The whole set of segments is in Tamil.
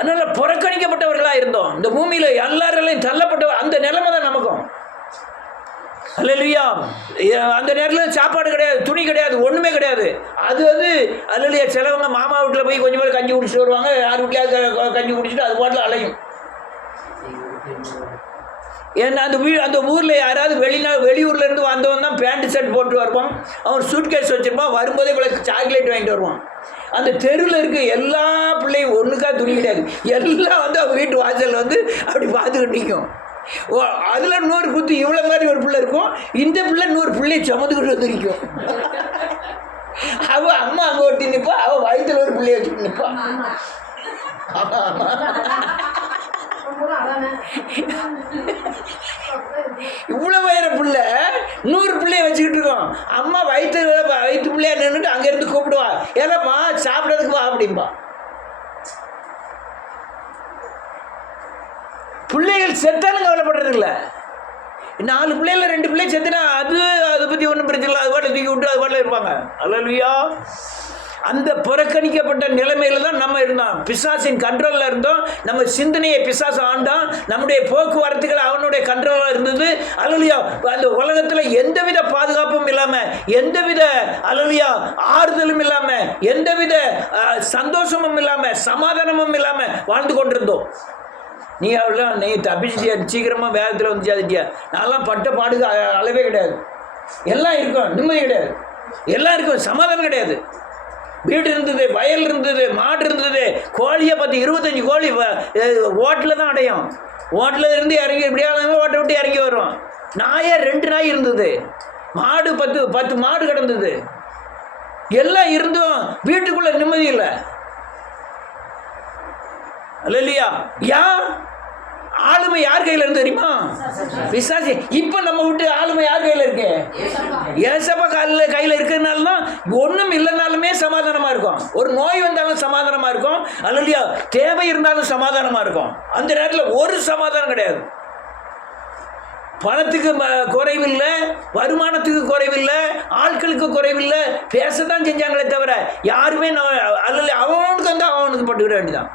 அதனால் புறக்கணிக்கப்பட்டவர்களாக இருந்தோம். இந்த பூமியில் எல்லாராலையும் தள்ளப்பட்ட அந்த நிலைமை தான் நமக்கும். அல்லேலூயா. அந்த நேரத்தில் சாப்பாடு கிடையாது, துணி கிடையாது, ஒன்றுமே கிடையாது. அது அல்லேலூயா. சிலவங்க மாமா வீட்டில் போய் கொஞ்சம் பேர் கஞ்சி குடிச்சிட்டு வருவாங்க, யார் வீட்டில் கஞ்சி குடிச்சிட்டு அது பாட்டில் அலையும். ஏன்னா அந்த ஊரில் யாராவது வெளியூர்லேருந்து வந்தவன் தான் பேண்ட் ஷர்ட் போட்டு வருவான், அவன் சூட்கேஸ் வச்சுருப்பான், வரும்போதே இவ்வளோ சாக்லேட் வாங்கிட்டு வருவான். அந்த தெருவில் இருக்க எல்லா பிள்ளையும் ஒன்றுக்கா துணி கிடையாது, எல்லாம் அவங்க வீட்டு வாசலில் அப்படி பார்த்துக்கிட்டு நிற்கும். அதில் 100 குத்து இவ்வளோ மாதிரி ஒரு பிள்ளை இருக்கும், இந்த பிள்ளை 100 பிள்ளையை சுமந்துக்கிட்டு வந்து நிற்கும். அவள் அம்மா அங்கே ஒட்டி நிற்பா, அவள் வயிற்றுல ஒரு பிள்ளைய வச்சுட்டு நிற்பா. இவ்வளோ வயிற பிள்ளை 100 பிள்ளைய வச்சுக்கிட்டு இருக்கோம். அம்மா வயிற்று பிள்ளையா நின்றுட்டு அங்கேருந்து கூப்பிடுவா, ஏன்னாம்மா சாப்பிட்றதுக்கு வா அப்படின்பா. பிள்ளைகள் செத்தாலும் கவலைப்படுறது இல்லை. 4 பிள்ளைல 2 பிள்ளை செத்துனா அதை பற்றி ஒன்றும் பிரச்சனை இல்லை, அது பாட்டில் தூக்கி விட்டு அது பாட்டில் இருப்பாங்க. அல்லேலூயா. அந்த புறக்கணிக்கப்பட்ட நிலைமையில தான் நம்ம இருந்தோம். பிசாசின் கண்ட்ரோலில் இருந்தோம். நம்ம சிந்தனையை பிசாசு ஆண்டான், நம்முடைய போக்குவரத்துகள் அவனுடைய கண்ட்ரோலில் இருந்தது. அல்லேலூயா. அந்த உலகத்தில் எந்தவித பாதுகாப்பும் இல்லாமல், எந்தவித அல்லேலூயா ஆறுதலும் இல்லாமல், எந்தவித சந்தோஷமும் இல்லாமல், சமாதானமும் இல்லாமல் வாழ்ந்து கொண்டிருந்தோம். நீ தப்பிச்சிட்டியா, சீக்கிரமாக வேகத்தில் வந்து சேர்த்துட்டியா? நான்லாம் பட்ட பாடுக்கு அளவே கிடையாது. எல்லாம் இருக்கும், நிம்மதி கிடையாது, எல்லாம் இருக்கும், சமாதானம் கிடையாது. வீடு இருந்தது, வயல் இருந்தது, மாடு இருந்தது, கோழியை பார்த்து 25 கோழி ஓட்டில் தான் அடையும். ஓட்டில் இருந்து இறங்கி இப்படியாலுமே ஓட்டை விட்டு இறங்கி வரும். நாயே 2 நாய் இருந்தது, மாடு 10 மாடு கிடந்தது. எல்லாம் இருந்தும் வீட்டுக்குள்ளே நிம்மதி இல்லை. இல்லையா? ஏன்? ஆளுமை யார் கையில் இருந்து தெரியுமா? பிசாசு. இப்போ நம்ம விட்டு ஆளுமை யார் கையில் இருக்கு? ஏசப்பா கையில் இருக்கிறதுனால தான் ஒன்றும் இல்லைனாலுமே சமாதானமாக இருக்கும். ஒரு நோய் வந்தாலும் சமாதானமாக இருக்கும். அல்லையா? தேவை இருந்தாலும் சமாதானமாக இருக்கும். அந்த நேரத்தில் ஒரு சமாதானம் கிடையாது. பணத்துக்கு குறைவில்லை, வருமானத்துக்கு குறைவில்லை, ஆட்களுக்கு குறைவில்லை, பேசத்தான் செஞ்சாங்களே தவிர யாருமே அல்ல அவனுக்கு வந்து அவனுக்கு பட்டுக்கிட வேண்டியதான்.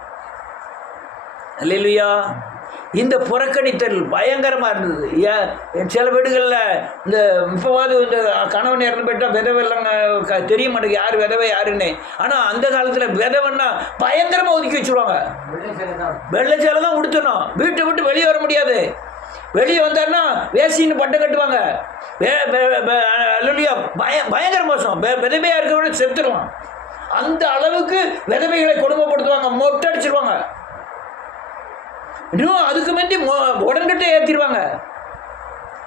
அல்லேலூயா. இந்த புறக்கணித்தல் பயங்கரமாக இருந்தது. சில வீடுகளில் இந்த இப்போவாது இந்த கணவன் இறந்து போயிட்டால் விதவெல்லாம் தெரிய மாட்டேங்குது யார் விதவை யாருன்னு. ஆனால் அந்த காலத்தில் விதவைன்னா பயங்கரமாக ஒதுக்கி வச்சுருவாங்க. வெள்ளை சேலை தான் உடுத்தணும், வீட்டை விட்டு வெளியே வர முடியாது. வெளியே வந்தாருன்னா வேசின்னு பட்டம் கட்டுவாங்க. அல்லேலூயா. பயங்கர மோசம். விதவையாக இருக்கிறவன செத்துருவான். அந்த அளவுக்கு விதவைகளை கொடுமைப்படுத்துவாங்க, மொட்டை அடிச்சிருவாங்க. இன்னும் அதுக்கு முந்தி உடன்கட்டை ஏற்றிடுவாங்க,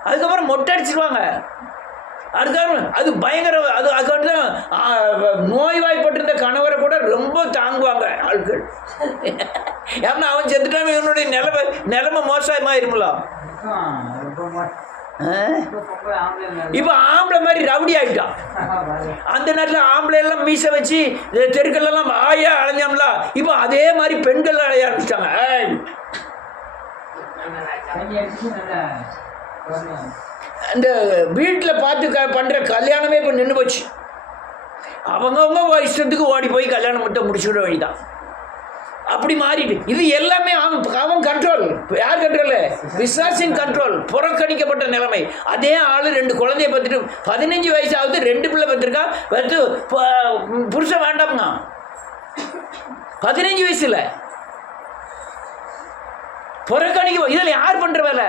அதுக்கப்புறம் மொட்டை அடிச்சிருவாங்க. அதுக்காக அது பயங்கர அதுக்காக தான் நோய்வாய்ப்பட்டிருந்த கணவரை கூட ரொம்ப தாங்குவாங்க ஆட்கள். ஏன்னா அவன் செத்துட்டான், இவனுடைய நிலைமை மோசமாயிருங்களா? இப்போ ஆம்பளை மாதிரி ரவுடி ஆகிட்டான். அந்த நேரத்தில் ஆம்பளை எல்லாம் மீசை வச்சு தெருக்கள்லாம் ஆயா அலைஞ்சாம்ல, இப்போ அதே மாதிரி பெண்கள் அலைய ஆரம்பிச்சிட்டாங்க. அந்த வீட்டில் பார்த்து பண்ணுற கல்யாணமே இப்போ நின்று போச்சு. அவங்கவுங்க இஷ்டத்துக்கு ஓடி போய் கல்யாணம் மட்டும் முடிச்சுவிட வேண்டியதான். அப்படி மாறிட்டு இது எல்லாமே அவன் கண்ட்ரோல். யார் கண்ட்ரோல்? பிசாசின் கண்ட்ரோல். புறக்கணிக்கப்பட்ட நிலைமை. அதே ஆள் 2 குழந்தைய பார்த்துட்டு 15 வயசு ஆகுது, 2 பிள்ளை பார்த்துருக்கா, பார்த்து புருஷன் வேண்டாம்ங்க. 15 வயசுல புறக்கணிக்க. இதில் யார் பண்ற வேலை?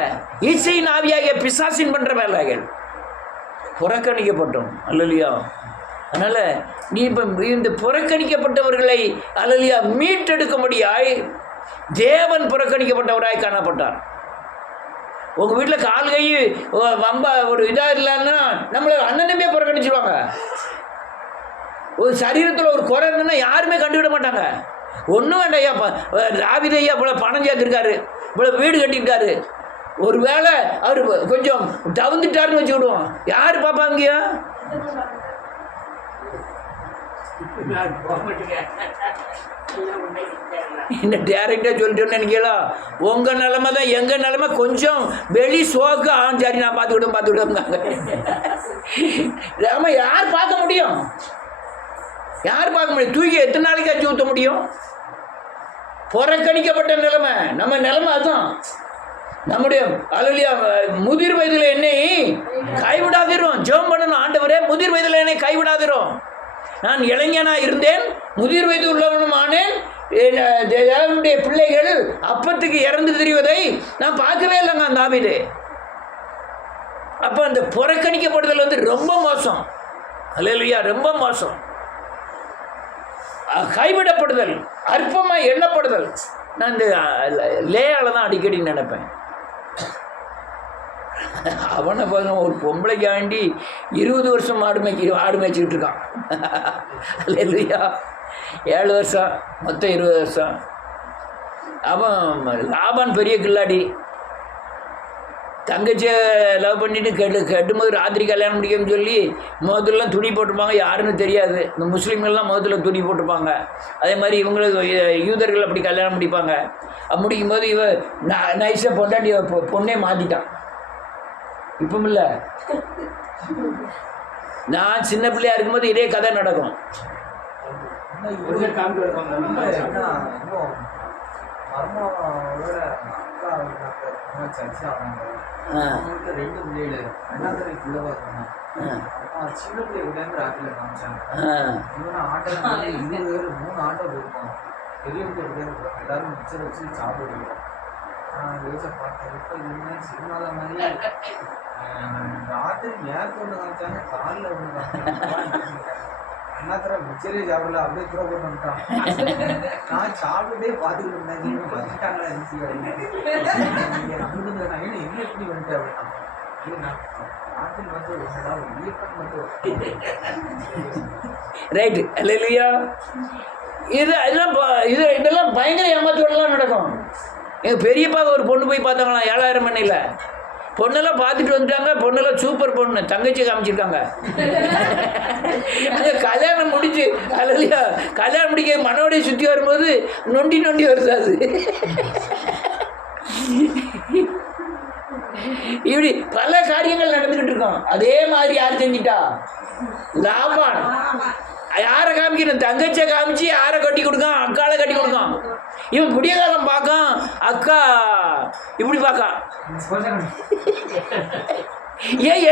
இசையின் ஆவியாகிய பிசாசின் பண்ற வேலைகள். புறக்கணிக்கப்பட்டோம். அல்லேலூயா. அதனால நீ இப்போ இந்த புறக்கணிக்கப்பட்டவர்களை அல்லேலூயா மீட்டெடுக்கும்படியாய் தேவன் புறக்கணிக்கப்பட்டவராய் காணப்பட்டார். உங்கள் வீட்டில் கால் கை வம்பா ஒரு இதாக இல்லைன்னா நம்மளை அண்ணனமே புறக்கணிச்சிடுவாங்க. ஒரு சரீரத்தில் ஒரு குறை இருந்ததுன்னா யாருமே கண்டுவிட மாட்டாங்க. ஒன்றும் வேண்டாம். ஐயா தாவீது ஐயா இவ்வளோ பணம் சேர்த்துருக்காரு, இவ்வளோ வீடு கட்டியிருக்காரு, ஒரு வேளை அவர் கொஞ்சம் தவுந்துட்டாருன்னு வச்சு விடுவோம், யார் பார்ப்பாங்கய்யா? என்ன டேரெக்டாக சொல்லிட்டோன்னு நினைக்கலா? உங்கள் நிலைமை தான் எங்கள் நிலைமை. கொஞ்சம் வெளி சோக்கு சரி நான் பார்த்துக்கிட்டோம். ஆமாம், யார் பார்க்க முடியும்? யார் பார்க்க முடியும்? தூக்கி எத்தனை நாளைக்கு அச்சு ஊற்ற முடியும்? புறக்கணிக்கப்பட்ட நிலைமை. நம்ம நிலைமை அதுதான். நம்முடைய அல்லேலூயா முதிர் வயதில் என்னை கைவிடாதிரும். ஜெபம் பண்ணணும், ஆண்டவரே முதிர் வயதில் என்னை கைவிடாதிரும். நான் இளைஞனாக இருந்தேன், முதிர் வயது உள்ளவனுமானேன். தேவனுடைய பிள்ளைகள் அப்பத்துக்கு இறந்து தெரிவதை நான் பார்க்கவே இல்லைங்க அந்த தாவீது. அப்போ அந்த புறக்கணிக்கப்படுதல் வந்து ரொம்ப மோசம். அல்லேலூயா, ரொம்ப மோசம். கைவிடப்படுதல், அற்பமாக எண்ணப்படுதல். நான் இந்த லேயால தான் அடிக்கடி நினைப்பேன். அவனை பாருங்க, ஒரு பொம்பளைக்காண்டி 20 வருஷம் ஆடு மேய்ச்சிக்கிட்டு இருக்கான். அல்லேலூயா, 7 வருஷம், மொத்தம் 20 வருஷம். அவன் லாபான் பெரிய கில்லாடி. தங்கச்சியை லவ் பண்ணிட்டு கெட்டும்போது ராத்திரி கல்யாணம் முடியும்னு சொல்லி முகத்துலலாம் துணி போட்டிருப்பாங்க, யாருன்னு தெரியாது. இந்த முஸ்லீம்கள்லாம் முகத்தில் துணி போட்டிருப்பாங்க. அதே மாதிரி இவங்களுக்கு யூதர்கள் அப்படி கல்யாணம் முடிப்பாங்க. முடிக்கும் போது இவ நைஸாக பொண்டாட்டி பொண்ணே மாற்றிட்டான். இப்போ இல்லை, நான் சின்ன பிள்ளையா இருக்கும்போது இதே கதை நடக்கும். சின்ன பிள்ளை ராத்திரில காமிச்சாங்க. ஆட்டோ 3 ஆட்டோ போயிருக்கோம். பெரிய எல்லாரும் மிச்சர் வச்சு சாப்பிடுவோம். யோசிச்ச பார்த்தேன், இப்போ இது சினிமால மாதிரி ராத்திரி நேரத்தை ஒன்று காமிச்சாங்க, காலில் ஒன்று காமிச்சாங்க. அண்ணாத்திர மிச்சரே சாப்பிடல, அப்படியே தூர போட்டு வந்துட்டான். நான் சாப்பிட்டே பார்த்துக்கிட்டு இருந்தேன். நீங்கள் வந்துட்டாங்களா இருந்துச்சு அப்படின்னு. நான் என்ன எப்படி வந்துட்டேன் அப்படின்னா, ராத்திரி வந்து ஒரு இயக்கம் மட்டும் ரைட்டு. அல்லேலூயா. இதெல்லாம் பயங்கர ஏமாற்றலாம் நடக்கும். எங்கள் பெரியப்பா ஒரு பொண்ணு போய் பார்த்தாங்களாம் 7000 மணியில். பொண்ணெல்லாம் பார்த்துட்டு வந்துட்டாங்க. பொண்ணெல்லாம் சூப்பர் பொண்ணு, தங்கச்சி காமிச்சிருக்காங்க. அங்கே கல்யாணம் முடிச்சு அல்லையா, கல்யாணம் முடிக்க மனோடைய சுற்றி வரும்போது நொண்டி வருது. அது இப்படி பல காரியங்கள் நடந்துக்கிட்டு இருக்கோம். அதே மாதிரி யார் செஞ்சிட்டா? லாபான். யாரை காமிக்கணும்? தங்கச்சியை காமிச்சு யாரை கட்டி கொடுக்கான்? அக்காவை கட்டி கொடுக்கான். இவன் புதிய காலம் பார்க்கான், அக்கா இப்படி பார்க்கான். ஏன்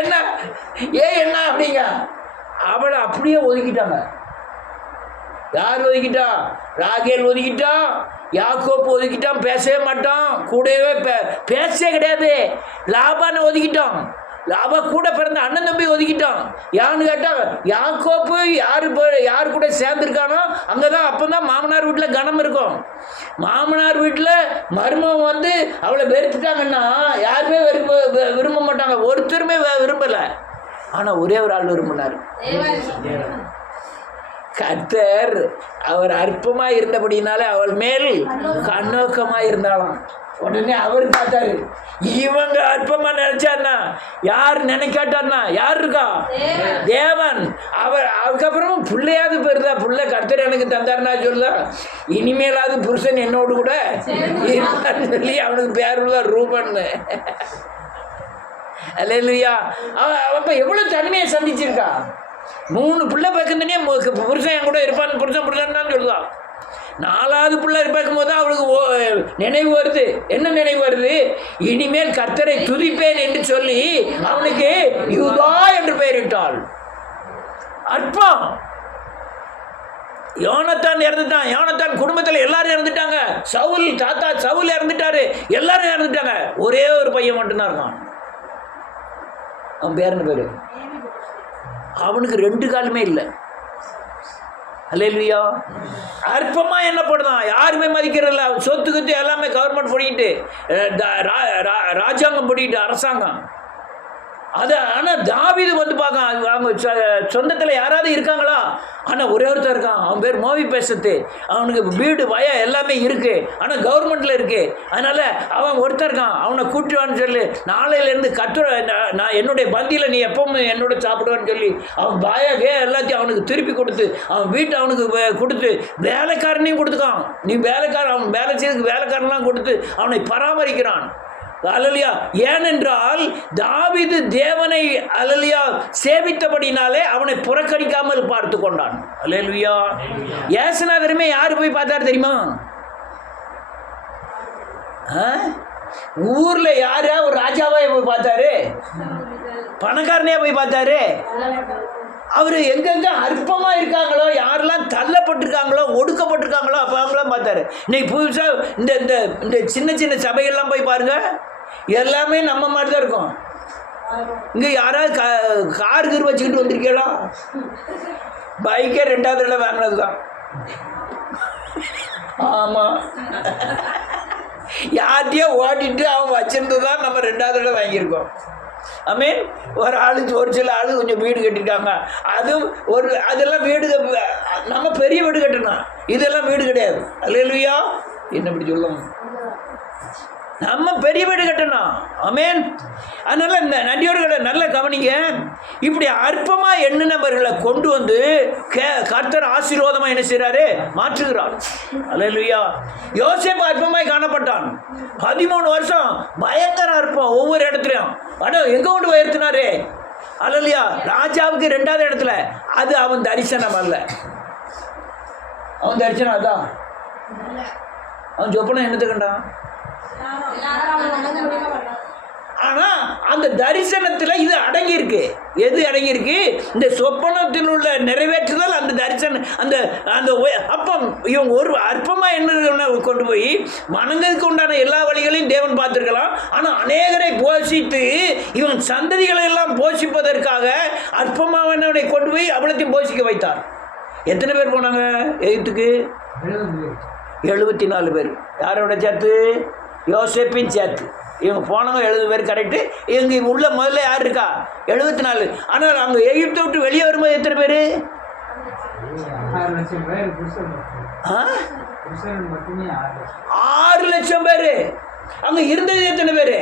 என்ன அப்படிங்க, அவளை அப்படியே ஒதுக்கிட்டாங்க. யார் ஒதுக்கிட்டா? ராகேல் ஒதுக்கிட்டா, யாக்கோப்பு ஒதுக்கிட்டான், பேசவே மாட்டான், கூடவே பேசவே கிடையாது. லாபானை ஒதுக்கிட்டான். லாபா கூட பிறந்த அண்ணன் தம்பி ஒதுக்கிட்டான். யான்னு கேட்டால் யாக்கோப்பு யார் கூட சேர்ந்துருக்கானோ அங்கே தான். அப்போ தான் மாமனார் வீட்டில் கனம் இருக்கும். மாமனார் வீட்டில் மருமகன் வந்து அவளை வெறுத்துட்டாங்கன்னா யாருமே விரும்ப மாட்டாங்க. ஒருத்தருமே விரும்பலை. ஆனால் ஒரே ஒரு ஆள் விரும்பினார், கர்த்தர். அவர் அற்பமாக இருந்தபடினாலே அவள் மேல் கண்ணோக்கமாக இருந்தாலும் உடனே அவர் பார்த்தாரு. இவங்க அற்பமா நினைச்சாருன்னா யார் நினைக்காட்டார்னா யார் இருக்கா? தேவன். அதுக்கப்புறமும் பிள்ளையாவது பெருதா, பிள்ளை கர்த்தர் எனக்கு தந்தாருன்னா சொல்ல, இனிமேலாவது புருஷன் என்னோடு கூட இருப்பான்னு சொல்லி அவனுக்கு பேர் உள்ள ரூபன்னு. அல்லேலூயா. அப்ப எவ்வளவு தனிமையை சந்திச்சிருக்கா. 3 பிள்ளை பார்க்கறதுனே புருஷன் என் கூட இருப்பான்னு புருஷன் தான் சொல்லுவான். 4வது பிள்ளை பார்க்கும் போது அவளுக்கு நினைவு வருது. என்ன நினைவு வருது? இனிமேல் கர்த்தரை துதிப்பேன் என்று சொல்லி அவனுக்கு யூதா என்று பெயரிட்டாள். அற்பம். யோனத்தான் இறந்துட்டான். யோனத்தான் குடும்பத்தில் எல்லாரும் இறந்துட்டாங்க. தாத்தா சவுல் இறந்துட்டாரு. எல்லாரும் இறந்துட்டாங்க. ஒரே ஒரு பையன் மட்டும்தான் இருக்கான். அவன் பேருன்னு பேரு. அவனுக்கு 2 காலுமே இல்லை. அல்லேலூயா. அற்பமா என்ன பண்ணுதான், யாருமே மதிக்கிறதில்ல. சொத்துக்கு எல்லாமே கவர்மெண்ட் போடிக்கிட்டு, ராஜாங்கம் போடிக்கிட்டு, அரசாங்கம். அது. ஆனால் தாவீது வந்து பார்க்க அவங்க சொந்தத்தில் யாராவது இருக்காங்களா? ஆனால் ஒரே ஒருத்தர் இருக்கான். அவன் பேர் மோவி பேசத்து. அவனுக்கு வீடு வய எல்லாமே இருக்குது. ஆனால் கவர்மெண்ட்டில் இருக்குது. அதனால் அவன் ஒருத்தர் இருக்கான். அவனை கூட்டுவான்னு சொல்லி நாளையிலேருந்து நான் என்னுடைய பந்தியில் நீ எப்பவும் என்னோட சாப்பிடுவான்னு சொல்லி அவன் பாயாகே எல்லாத்தையும் அவனுக்கு திருப்பி கொடுத்து, அவன் வீட்டை அவனுக்கு கொடுத்து, வேலைக்காரனையும் கொடுத்துக்கான். நீ வேலைக்காரன், அவன் வேலை செய்யறதுக்கு வேலைக்காரன்லாம் கொடுத்து அவனை பராமரிக்கிறான். அல்லேலூயா. ஏனென்றால் தாவீது தேவனை அல்லேலூயா சேவித்தபடினாலே அவனை புறக்கணிக்காமல் பார்த்து கொண்டான். அல்லேலூயா. இயேசுநாதருமே யாரு போய் பார்த்தாரு தெரியுமா? ஊர்ல யாரா ஒரு ராஜாவா போய் பார்த்தாரு? பணக்காரனையா போய் பார்த்தாரு? அவரு எங்கெங்க அற்பமா இருக்காங்களோ, யாரெல்லாம் தள்ளப்பட்டிருக்காங்களோ, ஒடுக்கப்பட்டிருக்காங்களோ அப்ப அவங்களாம் பார்த்தாரு. இன்னைக்கு புதுசா இந்த இந்த இந்த சின்ன சின்ன சபைகள்லாம் போய் பாருங்க, எல்லாமே நம்ம மாதிரி தான் இருக்கும். இங்க யாராவது கார் கீர் வச்சுக்கிட்டு வந்திருக்கீங்களா? பைக்கே 2வது தடவை வாங்கினது தான். ஆமா, யார்கிட்டயோ ஓட்டிட்டு அவன் வச்சிருந்து தான் நம்ம 2வது தடவை வாங்கியிருக்கோம். மீன் ஒரு சில ஆளு கொஞ்சம் வீடு கட்டிருக்காங்க, அதுவும் அதெல்லாம் வீடு. நம்ம பெரிய வீடு கட்டணும், இதெல்லாம் வீடு கிடையாது. அல்லேலூயா. என்ன இப்படி சொல்லுவோம்? நம்ம பெரிய வீடு கட்டணும். ஆமென். அதனால இந்த நன்றியோடு நல்ல கவனிங்க. இப்படி அற்பமா எண்ணினவர்களை கொண்டு வந்து கர்த்தர் ஆசீர்வாதமா என்ன செய்றாரு? மாற்றுகிறார். அல்லேலூயா. யோசேப்பு அற்பமாய் காணப்பட்டான். 13 வருஷம் பயங்கர அற்பம் ஒவ்வொரு இடத்துலையும். ஆனால் எங்க கொண்டு உயர்த்தினாரு? அல்லேலூயா. ராஜாவுக்கு 2வது இடத்துல. அது அவன் தரிசனம் அல்ல. அவன் தரிசனம் அதான். அவன் சொப்பனம் என்னத்தை கண்டான்? ஆனா அந்த தரிசனத்துல இது அடங்கி இருக்கு. எது அடங்கி இருக்கு? இந்த சொப்பனத்தில் உள்ள நிறைவேற்றுதல், அந்த தரிசனம், அந்த அந்த அப்பம். இவங்க ஒரு அற்பமா என்ன கொண்டு போய் வணங்கதுக்கு உண்டான எல்லா வழிகளையும் தேவன் பார்த்திருக்கலாம். ஆனா அநேகரை போஷித்து இவன் சந்ததிகளை எல்லாம் போஷிப்பதற்காக அற்பமானவனை கொண்டு போய் அவ்வளத்தையும் போஷிக்க வைத்தார். எத்தனை பேர் போனாங்க எகிப்துக்கு? 74 பேர். யாரோட சேர்த்து? யோசேப்பின் சேர்த்து. இவங்க போனவங்க 70 பேர் கரெக்டு. இவங்க உள்ள முதல்ல யார் இருக்கா? 74. ஆனால் அவங்க எகிப்தை விட்டு வெளியே வரும்போது எத்தனை பேர்? 6 லட்சம் பேர். அங்க இருந்தது எத்தனை பேர்?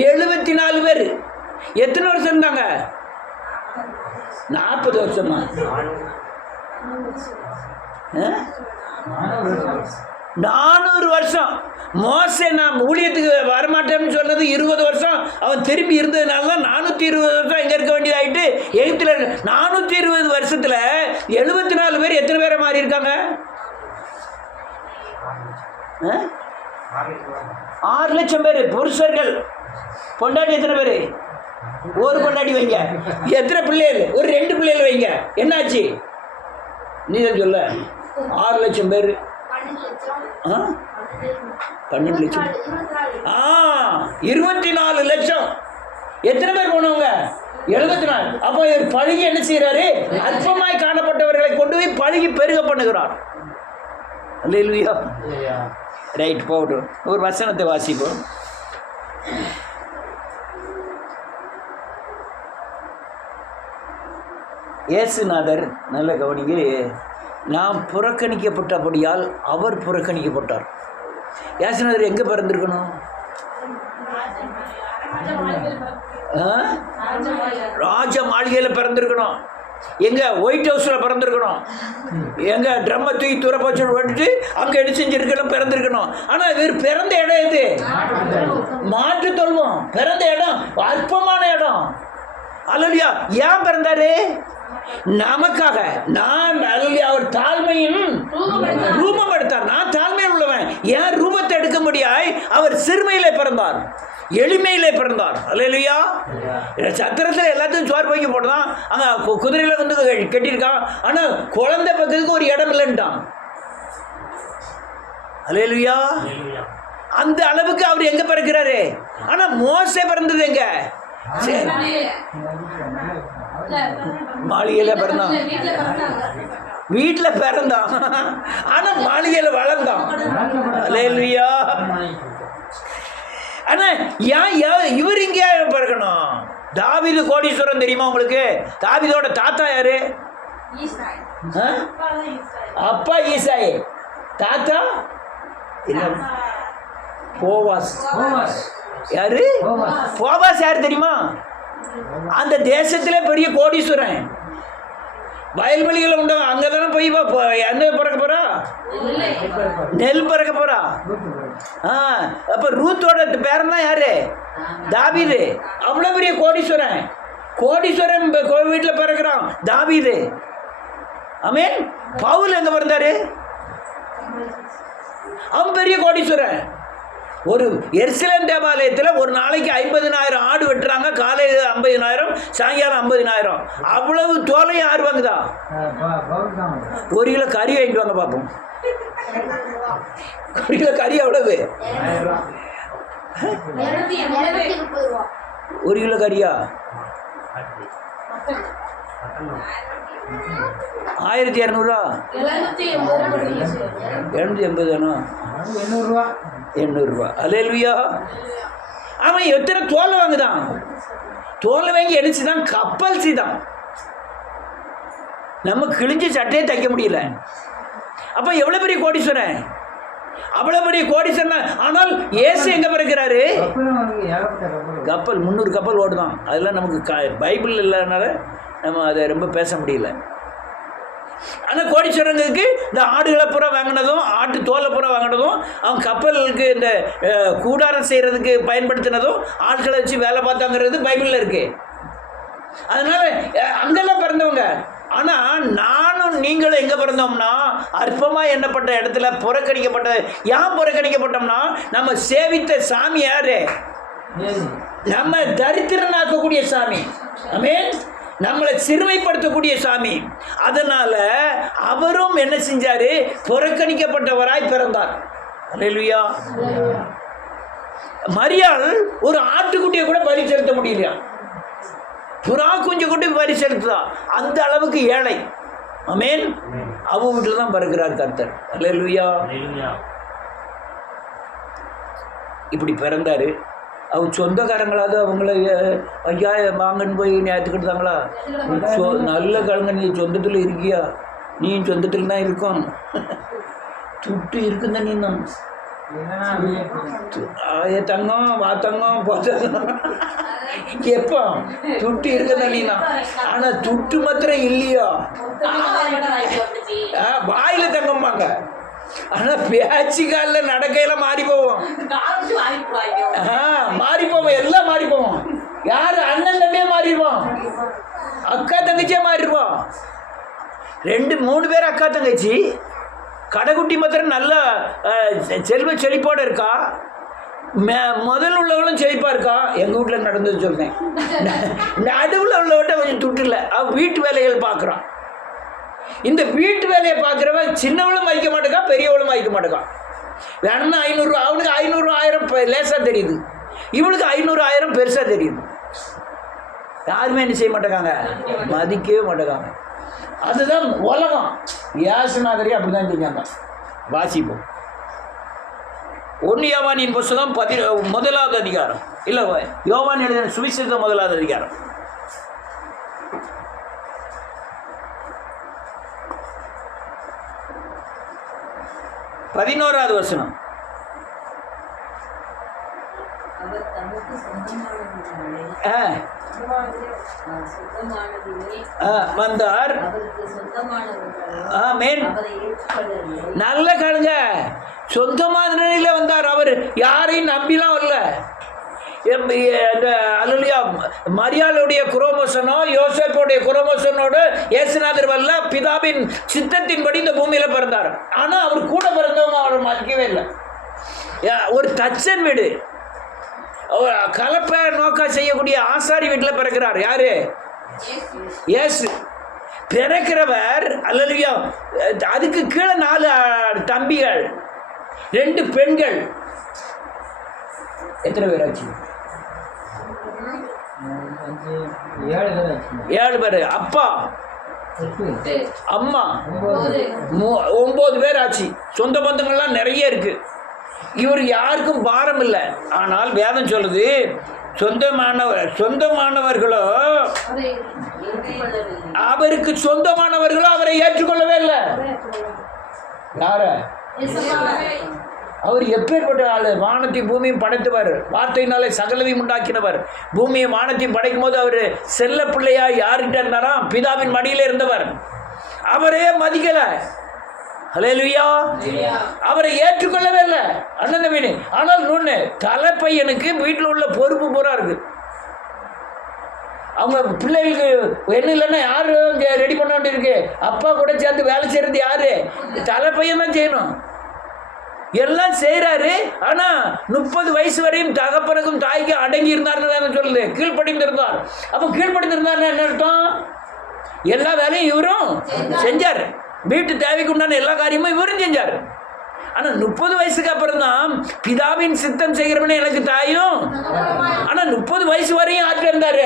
74 பேர். எத்தனை வருஷம் இருந்தாங்க? 40 வருஷமா? 400 வருஷம். மோசே நான் ஊழியத்துக்கு வரமாட்டேன்னு சொன்னது 20 வருஷம். அவன் திரும்பி இருந்ததுனால தான் 420 வருஷம் எங்கே இருக்க வேண்டியதாயிட்டு. எகிப்தில் 420 வருஷத்தில் 74 பேர் எத்தனை பேரை மாறி இருக்காங்க? 6 லட்சம் பேர் புருஷர்கள். பொண்டாட்டி எத்தனை பேர்? ஒரு பொண்டாட்டி வைங்க. எத்தனை பிள்ளைகள்? ஒரு 2 பிள்ளைகள் வைங்க. என்னாச்சு? நீ சொல்ல. 6 லட்சம் பேர். 12 லட்சம். 24 லட்சம். எத்தனை பேர் போனவங்க? 74. அப்போ பழகி என்ன செய்யறாரு? அற்பமாய் காணப்பட்டவர்களை கொண்டு போய் பழகி பெருக பண்ணுகிறார். அல்லேலூயா. ரைட், போகட்டும். ஒரு வசனத்தை வாசிப்போம். இயேசுநாதர் நல்ல கவனிங்க. நாம் புறக்கணிக்கப்பட்டபடியால் அவர் புறக்கணிக்கப்பட்டார். இயேசுநாதர் எங்கே பிறந்திருக்கணும்? ராஜ மாளிகையில் பிறந்திருக்கணும். எங்க? ஒயிட் ஹவுஸில் பிறந்திருக்கணும். எங்க ட்ரம்மை தூக்கி துறப்பச்சு விட்டுட்டு அங்கே எடு செஞ்சிருக்கணும் பிறந்திருக்கணும். ஆனால் இவர் பிறந்த இடம் எது? மாற்று தொல்வோம். பிறந்த இடம் அற்பமான இடம். அல்லேலூயா. ஏன் பிறந்தாரு? நமக்காக. நான் அவர் தாழ்மையின் ரூபம் எடுத்தார். நான் தாழ்மையில் உள்ளவன். ஏன் ரூபத்தை எடுக்க முடியாய் அவர் சிறுமையிலே பிறந்தார், எளிமையிலே பிறந்தார். அல்லேலூயா. சத்திரத்தில் எல்லாத்தையும் சோறு வைக்க போட்டுதான். அங்கே குதிரையில் வந்து கட்டியிருக்கான். ஆனால் குழந்தை பக்கத்துக்கு ஒரு இடம் இல்லைன்ட்டான். அல்லேலூயா. அந்த அளவுக்கு அவர் எங்க பிறக்கிறாரு? ஆனால் மோசே பிறந்தது எங்க? மாளிகையில பிறந்தான். வீட்டில் பிறந்தான். ஆனா மாளிகையில வளர்ந்தான். அல்லேலூயா. ஆனா ஏன் இவர் இங்க பிறக்கணும்? தாவீது கோடீஸ்வரன் தெரியுமா உங்களுக்கு? தாவீதோட தாத்தா யாரு? அப்பா ஈசாய். தாத்தா போவாஸ். யாரு? போவாஸ் யாரு தெரியுமா? அந்த தேசத்திலே பெரிய கோடீஸ்வரன். வயல்வெளிகள் உண்டு. அங்கதானே போய் என்ன பிறக்க போறா? நெல் பிறக்க போறா. அப்ப ரூத்தோட பேரன் தான் யாரு? தாவீது. அவ்வளவு பெரிய கோடீஸ்வரன். கோடீஸ்வரன் வீட்டில் பிறக்கிறான் தாவீது. ஆமென். பவுல் எங்க பிறந்தாரு? அவன் பெரிய கோடீஸ்வரன். ஒரு எருசலேம் தேவாலயத்தில் ஒரு நாளைக்கு 50,000 ஆடு வெட்டுறாங்க. காலையில் 50,000, சாயங்காலம் 50,000. அவ்வளவு தோலை யார் வாங்குதா? 1 கிலோ கறி வாங்கிட்டு வாங்க பார்ப்போம். 1 கிலோ கறி எவ்வளவு? 1 கிலோ கறியா? 1200 780 800. அல்லேலூயா. அவன் எத்தனை தோலை வாங்குதான்? தோலை வாங்கி அடிச்சுதான் கப்பல் செய்தான். நம்ம கிழிஞ்ச சட்டையே தைக்க முடியல. அப்போ எவ்வளோ பெரிய கோடீஸ்வரன், அவ்வளோ பெரிய கோடீஸ்வரன். ஆனால் இயேசு எங்கே பிறக்கிறாரு? கப்பல் 300 கப்பல் ஓடுதான். அதெல்லாம் நமக்கு பைபிள் இல்லைனால நம்ம அதை ரொம்ப பேச முடியல. ஆனால் கோடீஸ்வரங்களுக்கு இந்த ஆடுகளை பூரா வாங்கினதும், ஆட்டு தோலை பூரா வாங்கினதும், அவன் கப்பலுக்கு இந்த கூடாரம் செய்கிறதுக்கு பயன்படுத்தினதும், ஆட்களை வச்சு வேலை பார்த்தாங்கிறது பைபிளில் இருக்குது. அதனால் அங்கெல்லாம் பிறந்தவங்க. ஆனால் நானும் நீங்களும் எங்கே பிறந்தோம்னா அற்பமாக எண்ணப்பட்ட இடத்துல புறக்கணிக்கப்பட்ட. ஏன் புறக்கணிக்கப்பட்டோம்னா நம்ம சேவித்த சாமி யாரு? நம்ம தரித்திரனாக்கக்கூடிய சாமி. ஆமென். நம்மளை சிறுமைப்படுத்தக்கூடிய சாமி. அதனால் அவரும் என்ன செஞ்சார்? புறக்கணிக்கப்பட்டவராய் பிறந்தார். அல்லேலூயா. மரியாள் ஒரு ஆட்டுக்குட்டியை கூட பலி செலுத்த முடியலையா? புறா குஞ்சு குட்டி பலி செலுத்துதா? அந்த அளவுக்கு ஏழை. ஆமென். அவங்க வீட்டில் தான் பிறக்கிறார் கர்த்தர். அல்லேலூயா. இப்படி பிறந்தார். அவங்க சொந்தக்காரங்களாவது அவங்கள ஐயா வாங்கன்னு போய் நேற்றுக்கிட்டாங்களா? நல்ல கலங்க, நீ சொந்தத்தில் இருக்கியா? நீ சொந்தத்தில் தான் இருக்கும். துட்டு இருக்குந்த நீ தான் தங்கம் வா தங்கம் போத்தங்கம் எப்போ துட்டு இருக்குந்த நீ தான். ஆனால் துட்டு மாத்திரம் இல்லையோ, வாயில் தங்கம்பாங்க. ஆனால் பேச்சு காலில் நடக்கையில் மாறி போவோம். மாறி போவோம், எல்லாம் மாறி போவோம். யார் அண்ணன் தம்பியே மாறிடுவோம், அக்கா தங்கச்சியே மாறிடுவோம். 2-3 பேர் அக்கா தங்கச்சி. கடைக்குட்டி மாத்திரம் நல்ல செல்வ செழிப்போடு இருக்கா. முதல் உள்ளவளும் செழிப்பாக இருக்கா. எங்கள் வீட்டில் நடந்தது சொல்கிறேன். நடுவில் உள்ளவட்ட கொஞ்சம் துட்டு இல்லை. அவள் வீட்டு வேலைகள் பார்க்குறான். இந்த வீட்டு வேலையை பார்க்குறவன் சின்னவளும் மதிக்க மாட்டேக்கா, பெரியவளும் மதிக்க மாட்டேக்கா. வேணும்னா 500, அவனுக்கு 500 1000 லேசாக தெரியுது, இவளுக்கு 500 1000 பெருசாக தெரியுது. யாருமே என்ன செய்ய மாட்டேங்காங்க, மதிக்கவே மாட்டேங்காங்க. அதுதான் உலகம். யாசனாகரி அப்படி தான் செஞ்சாங்க. வாசிப்போம். 1 யோவானின் புஸ்தகம் 1வது அதிகாரம். இல்லை, யோவான் எழுதின சுவிசேஷம் 1வது அதிகாரம். 11வது வசனம். வந்தார். நல்ல கழுங்க, சொந்தமான நிலையில் வந்தார். அவர் யாரையும் நம்பிலாம் வரல. அல்லேலூயா. மரியாளுடைய குரோமோசனோ யோசேப்புடைய குரோமோசனோடு இயேசுநாதர் வரல. பிதாவின் சித்தத்தின்படி இந்த பூமியில் பிறந்தார். ஆனால் அவர் கூட பிறந்தவங்க அவரை மதிக்கவே இல்லை. ஒரு தச்சன் வீடு, கலப்பை நோக்கா செய்யக்கூடிய ஆசாரி வீட்டில் பிறக்கிறார். யாரு? இயேசு. பிறக்கிறவர் அல்லேலூயா. அதுக்கு கீழே 4 தம்பிகள், 2 பெண்கள். எத்தனை பேர் ஆச்சு? 7 பேர். அப்பா அம்மா 9 பேர் ஆச்சு. சொந்த பந்தங்கள்லாம் நிறைய இருக்கு. இவர் யாருக்கும் பாரம் இல்லை. ஆனால் வேதம் சொல்லுது, சொந்தமானவர்களோ அவருக்கு சொந்தமானவர்களோ அவரை ஏற்றுக்கொள்ளவே இல்லை. யார? அவர் எப்பேற்பட்ட ஆள்? வானத்தையும் பூமியும் படைத்தவர், வார்த்தையினாலே சகலவையும் உண்டாக்கினவர். பூமியை வானத்தையும் படைக்கும் போது அவர் செல்ல பிள்ளையா யார்கிட்ட இருந்தாராம்? பிதாவின் மடியில் இருந்தவர். அவரே மதிக்கல. அல்லேலூயா. அவரை ஏற்றுக்கொள்ளவே இல்லை அண்ணன் தம்பி. ஆனால் இன்னொன்று, தலைப்பையனுக்கு வீட்டில் உள்ள பொறுப்பு பூரா இருக்கு. அவங்க பிள்ளைகளுக்கு என்ன இல்லைன்னா யார் ரெடி பண்ண வேண்டியிருக்கு? அப்பா கூட சேர்ந்து வேலை செய்கிறது யாரு? தலைப்பையன் தான் செய்யணும். எல்லாம் செய்கிறாரு. ஆனால் 30 வயசு வரையும் தகப்பனுக்கும் தாய்க்கு அடங்கி இருந்தார்னு வேற சொல்லுது. கீழ்ப்படிந்திருந்தார். அப்போ கீழ்ப்படிந்திருந்தார்னு என்ன அர்த்தம்? எல்லா வேலையும் இவரும் செஞ்சார். வீட்டு தேவைக்கு உண்டான எல்லா காரியமும் இவரும் செஞ்சார். ஆனால் 30 வயசுக்கு அப்புறம் தான் பிதாவின் சித்தம் செய்கிறவனே எனக்கு தாயும். ஆனால் 30 வயசு வரையும் ஆற்றில் இருந்தார்.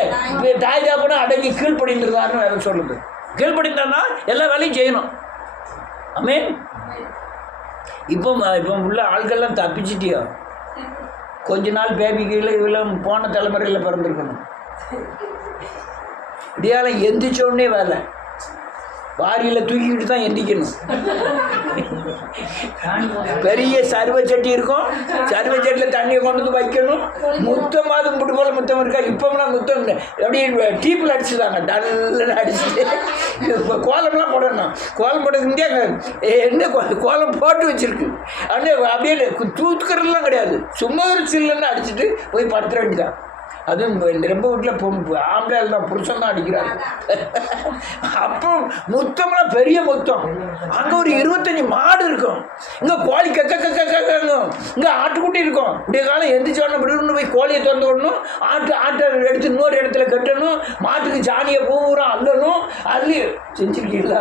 தாய் தாப்பனா அடங்கி கீழ்ப்படிந்திருந்தாருன்னு வேற சொல்லுது. கீழ்ப்படிந்தார்னா எல்லா வேலையும் செய்யணும். ஆமென். இப்போ உள்ள ஆள்கள்லாம் தப்பிச்சிட்டியோ. கொஞ்ச நாள் பேபி கீழே இவ்வளோ போன தலைமுறையில் பிறந்திருக்கணும். இப்படியால எந்திரிச்ச உடனே வேலை வாரியில் தூக்கிக்கிட்டு தான் எந்திக்கணும். பெரிய சர்வ சட்டி இருக்கும். சர்வ சட்டியில் தண்ணியை கொண்டு வந்து வைக்கணும். முத்தமாவது முட்டு போல முத்தம் இருக்கா? இப்போம்லாம் முத்தம் அப்படியே டீப்பில் அடிச்சுதாங்க. டல்லுன்னு அடிச்சுட்டு இப்போ கோலம்லாம் போடணும். கோலம் போடுறதுக்கு என்ன கோலம் போட்டு வச்சிருக்கு. அப்படியே தூத்துக்கிறதுலாம் கிடையாது. சும்மா ஒரு சில்லுன்னு அடிச்சுட்டு போய் படுத்துற வேண்டியதான். அதுவும் ரொம்ப வீட்டில் ஆம்பளை தான் புருஷன் தான் அடிக்கிறாங்க. அப்போ முத்தம்லாம் பெரிய முத்தம். அங்கே ஒரு 25 மாடு இருக்கும். இங்கே கோழி கக்கங்கும். இங்கே ஆட்டுக்குட்டி இருக்கும். இப்படிய காலம் எந்திரிச்சோடனே விடுன்னு போய் கோழியை திறந்து விடணும். ஆட்டை எடுத்து இன்னொரு இடத்துல கட்டணும். மாட்டுக்கு சாணியை பூரா அள்ளணும். அள்ளி செஞ்சுருக்கீங்களா?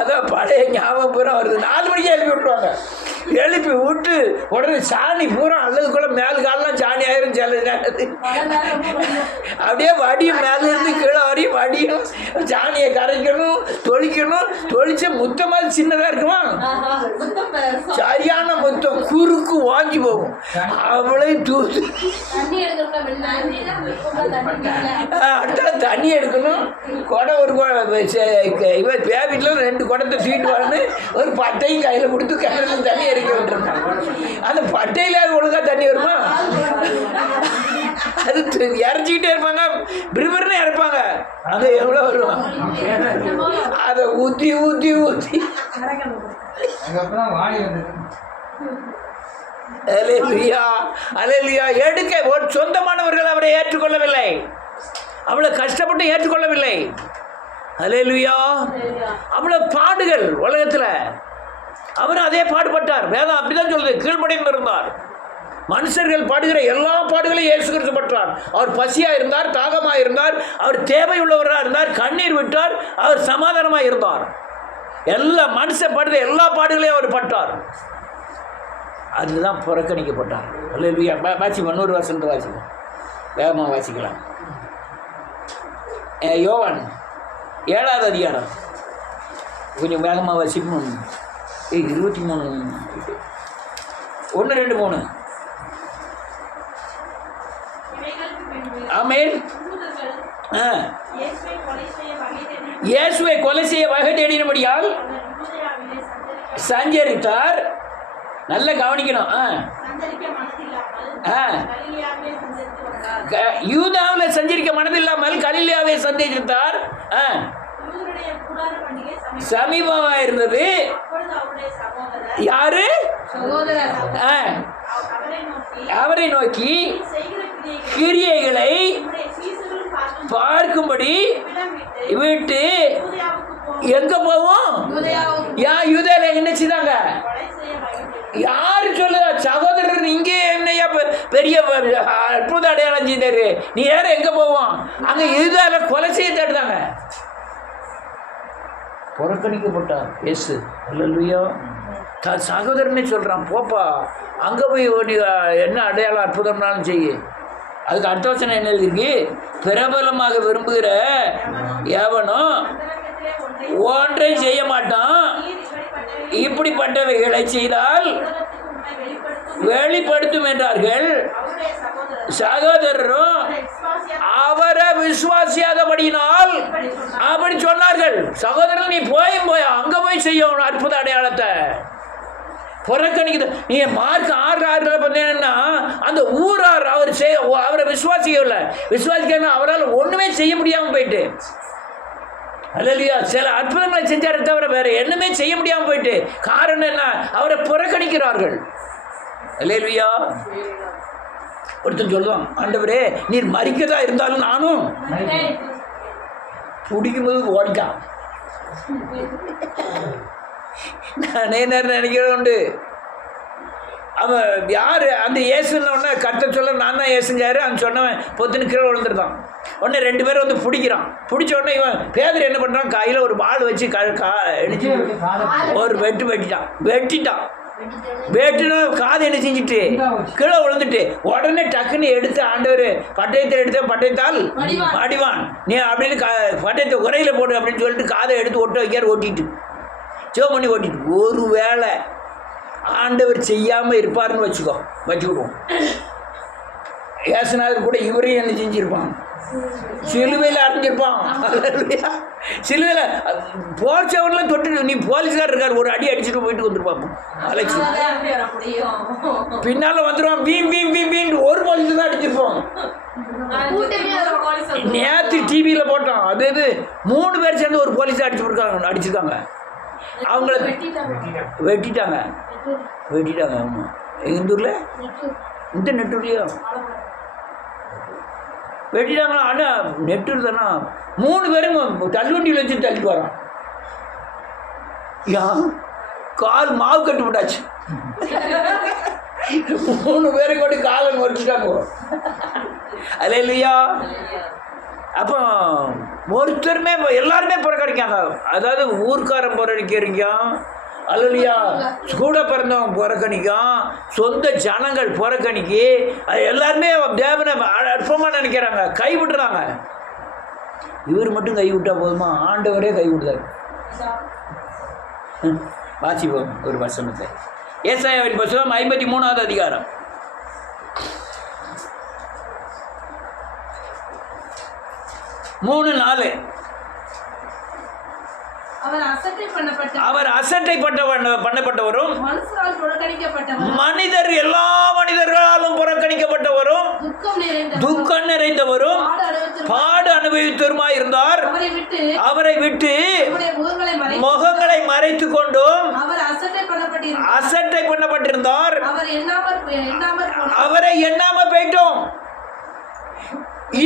அதான் பழைய ஞாபகம் பூரா வருது. 4 மணிக்கு எழுப்பி விட்டுருவாங்க. எழுப்பி விட்டு உடனே சாணி பூரா அல்லதுக்குள்ள மேல் காலெலாம் சாணி ஆயிரும். சில அப்படியே வடியும், மேல இருந்து கீழே வரையும் வடியும். சாணியை கரைக்கணும், தொளிக்கணும். தொளிச்ச முத்தம் மாதிரி சின்னதாக இருக்குமா? சரியான முத்தம் குறுக்கு வாங்கி போகும். அவளையும் தூத்து தண்ணி எடுக்கணும். குடம் ஒரு இவன் பேபிட்டில் 2 குடத்தை தூக்கிட்டு வந்து ஒரு பட்டையும் கையில் கொடுத்து கிணறுல தண்ணி இறக்கி விட்டுருக்கான். அந்த பட்டையில் ஒழுங்காக தண்ணி வருமா? அது இறச்சிக்கிட்டே இருப்பாங்க. பிரிபர்னு இறப்பாங்க. அது எவ்வளோ வரும்? அதை ஊற்றி ஊற்றி ஊற்றி எடுக்க ஒரு சொந்தமானவர்கள் அவரை ஏற்றுக்கொள்ளவில்லை. அவளை கஷ்டப்பட்டு ஏற்றுக்கொள்ளவில்லை. அல்லேலூயா. அவ்வளவு பாடுகள் உலகத்தில். அவரும் அதே பாடுபட்டார். வேதம் அப்படிதான் சொல்லுது. கீழ்ப்படிந்து இருந்தார். மனுஷர்கள் பாடுகிற எல்லா பாடுகளையும் இயேசு கிறிஸ்து பட்டார். அவர் பசியாக இருந்தார், தாகமாக இருந்தார், அவர் தேவை உள்ளவராக இருந்தார், கண்ணீர் விட்டார், அவர் சமாதானமாக இருந்தார். எல்லா மனுஷன் படுகிற எல்லா பாடுகளையும் அவர் பட்டார். அதுதான் புறக்கணிக்கப்பட்டார். அல்லேலூயா. வாசிப்போம். 100 வசனத்தை வாசிப்போம். வேகமாக வாசிக்கலாம். யோவான் 7வது அதிகாரம் கொஞ்சம் வேகமாக வாசிப்போம். 23 1 2 3. ஆமென். இயேசுவை கொலை செய்ய வகை தேடினபடியால் சஞ்சரித்தார். நல்லா கவனிக்கணும். யூதாவில் சஞ்சரிக்க மனதில்லாமல் கலிலேயாவை சந்தித்தார். சமீபமாக இருந்தது. யாரு? அவரை நோக்கி கிரியைகளை பார்க்கும்படி விட்டு எங்க போவோம்? யூதால என்ன செய்தாங்க? யாரு சொல்லுதா? சகோதரர் இங்கே என்னையா பெரிய அற்புத அடையாளம் செய்தாரு. நீ யார எங்க போவோம்? அங்க யூதால கொலை செய்ய தேடுதாங்க. புறக்கணிக்கப்பட்டார் இயேசு. அல்லேலூயா. சகோதரனே சொல்றான், போப்பா அங்கே போய் என்ன அடையாளம் அற்புதம்னாலும் செய்ய. அதுக்கு அடுத்த வசனம் என்ன இருக்கு? பிரபலமாக விரும்புகிற எவனும் ஒன்றை செய்ய மாட்டான். இப்படிப்பட்டவைகளை செய்தால் வெளிப்படுத்தும் என்றார்கள். சகோதரரும் அவரை விசுவாசியாதபடியினால் அப்படி சொன்னார்கள். சகோதரன் நீ போய் அங்க போய் செய்யணும் அற்புத அடையாளத்தை. புறக்கணிக்குது. நீ மார்க் 6:6 பார்த்தீங்கன்னா அந்த ஊரார் அவரை விசுவாசிக்கவில்லை. விசுவாசிக்கணும் அவரால் ஒன்றுமே செய்ய முடியாமல் போயிட்டு. அல்லேலூயா. சில அற்புதங்களை செஞ்சாரை தவிர வேற என்னமே செய்ய முடியாமல் போயிட்டு. காரணம் என்ன? அவரை புறக்கணிக்கிறார்கள். அல்லேலூயா. ஒருத்தன் சொல்லுவான், ஆண்டவரே நீர் மரிக்கதா இருந்தாலும் நானும் பிடிக்கும்போது ஓடிட்டான். நான் நேரம் நினைக்கிறேன் உண்டு. அவன் யார் அந்த இயேசுன்னொடனே கர்த்தர் சொல்ல நான் தான் இயேசுஞ்சாரு. அவன் சொன்னவன் பொத்துன்னு கீழே விழுந்துருந்தான். உடனே 2 பேரும் வந்து பிடிக்கிறான். பிடிச்ச உடனே இவன் பேதர் என்ன பண்ணுறான், கையில் ஒரு வாள் வச்சு இடிச்சு ஒரு வெட்டிட்டான். வெட்டினா காது என்ன செஞ்சுட்டு கீழே விழுந்துட்டு உடனே டக்குன்னு எடுத்து ஆண்டவர் பட்டயத்தால் அடிவான் நீ அப்படின்னு பட்டயத்தை உரையில் போடு அப்படின்னு சொல்லிட்டு காதை எடுத்து ஒட்ட வைக்கார். ஓட்டிட்டு ஜெபம் பண்ணி ஓட்டிட்டு ஒரு வேளை ஆண்டவர் செய்யாமல் இருப்பாருன்னு வச்சுக்கிடுவோம். ஏசுநாதர் கூட இவரையும் என்ன செஞ்சிருப்பான், சிலுவையில் அடைஞ்சிருப்பான். சிலுவையில் போலீஸ்காரெலாம் தொட்டு நீ போலீஸ்கார் இருக்கார் ஒரு அடி அடிச்சுட்டு போயிட்டு வந்துருப்பான். அலெக்ஸ் பின்னால் வந்துடுவான். வீம் ஒரு போலீஸ் தான் அடிச்சிருப்போம். நேற்று டிவியில் போட்டோம். அது 3 பேர் சேர்ந்து ஒரு போலீஸை அடிச்சிருக்காங்க. அவங்கள வெட்டிட்டாங்க. ஆமாம், எந்த ஊரில் இந்த நெட்டூர்லையோ வெட்டிட்டாங்களா? ஆனால் நெட்டூர் தானா 3 பேரும் தள்ளுவண்டியில் வச்சு தள்ளிட்டு வரோம். கால் மாவு கட்டு விட்டாச்சு. 3 பேரும் கொண்டு காலை முறிச்சிட்டாங்க. அல்லேலூயா. அப்போ ஒருத்தருமே எல்லாருமே புறக்கணிக்காங்க. அதாவது ஊர்க்காரன் புறக்கணிக்கிறீங்க, அல்லேலூயா, கூட பிறந்தவன் புறக்கணிக்கும், சொந்த ஜனங்கள் புறக்கணிக்கி, அது எல்லாருமே தேவனை அற்பமாக நினைக்கிறாங்க, கைவிட்டுறாங்க. இவர் மட்டும் கைவிட்டா போதுமா? ஆண்டவரே கைவிடுறாரு. வாசிப்போம் ஒரு வசனத்தை. ஏசாயாவின் புத்தகம் 53வது அதிகாரம் 3:4. அவர் அசட்டை பண்ணப்பட்டவரும் மனிதர் எல்லா மனிதர்களாலும் புறக்கணிக்கப்பட்டவரும் துக்கம் நிறைந்தவரும் பாடு அனுபவித்தவருமாய் இருந்தார். அவரை விட்டு முகங்களை மறைத்து கொண்டும் அசட்டை பண்ணப்பட்டிருந்தார். அவரை எண்ணாம போயிட்டோம்.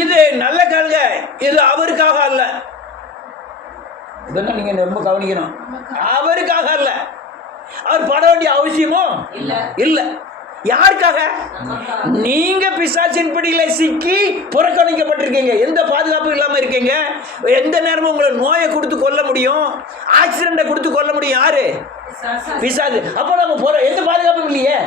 இது நல்ல கல்க, இது அவருக்காக அல்ல. இதெல்லாம் நீங்க ரொம்ப கவனிக்கணும். அவருக்காக அல்ல, அவர் பட வேண்டிய அவசியமும் இல்லை. யாருக்காக? நீங்க பிசாசின் பிடியில சிக்கி புறக்கணிக்கப்பட்டிருக்கீங்க, எந்த பாதுகாப்பும் இல்லாம இருக்கீங்க. எந்த நேரமும் உங்களை நோயை கொடுத்து கொல்ல முடியும், ஆக்சிடென்ட்டை கொடுத்து கொல்ல முடியும். யாரு? பிசாசு. அப்போ நம்ம எந்த பாதுகாப்பும் இல்லையே.